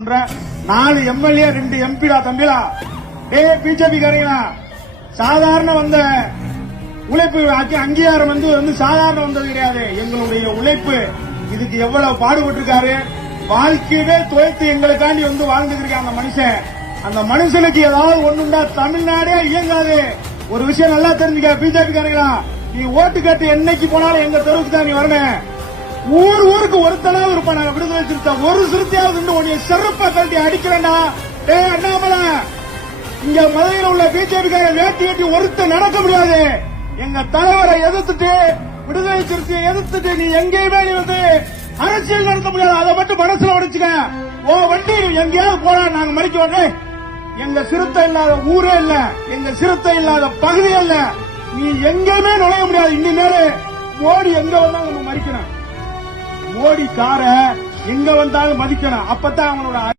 4 MLA 2 எம்பிடா தம்பிலா BJP காரங்களா சாதாரண வந்த உழைப்பு அங்கீகாரம் வந்து சாதாரண வந்தது கிடையாது. எங்களுடைய உழைப்பு இதுக்கு எவ்வளவு பாடுபட்டு இருக்காரு. வாழ்க்கையவே துவைத்து எங்களுக்காண்டி வந்து வாழ்ந்துட்டு அந்த மனுஷன். அந்த மனுஷனுக்கு ஏதாவது ஒண்ணுண்டா தமிழ்நாடே இயங்காது. ஒரு விஷயம் நல்லா தெரிஞ்சுக்க பிஜேபி காரங்களா, நீ ஓட்டு கேட்டு என்னைக்கு போனாலும் எங்க தெருவுக்கு தான் நீ வரணும். ஊருக்கு ஒருத்தனாவது இருப்பான். விடுதலை சிறுத்தை ஒரு சிறுத்தையாவது உன்னை செருப்பை கட்டி அடிக்கிறேன்னா அண்ணாமலை இங்க மதுரையில் உள்ள பிஜேபி வேட்டி ஒருத்த நடக்க முடியாது. எங்க தலைவரை எதிர்த்துட்டு விடுதலை சிறுத்தையை எதிர்த்துட்டு நீ எங்கேயுமே நீ வந்து அரசியல் நடத்த முடியாது. அதை மட்டும் மனசுல உடைச்சுக்க. ஓ வண்டி எங்கேயாவது போனா நாங்க மறிக்க வரேன். எங்க சிறுத்தை இல்லாத ஊரே இல்ல, எங்க சிறுத்தை இல்லாத பகுதியே இல்ல. நீ எங்கேயுமே நுழைய முடியாது. இனிமேல் மோடி எங்க வந்தாலும் நம்ம மறிக்கணும். மோடி கார எங்க வந்தாலும் மதிக்கணும். அப்பதான் அவனோட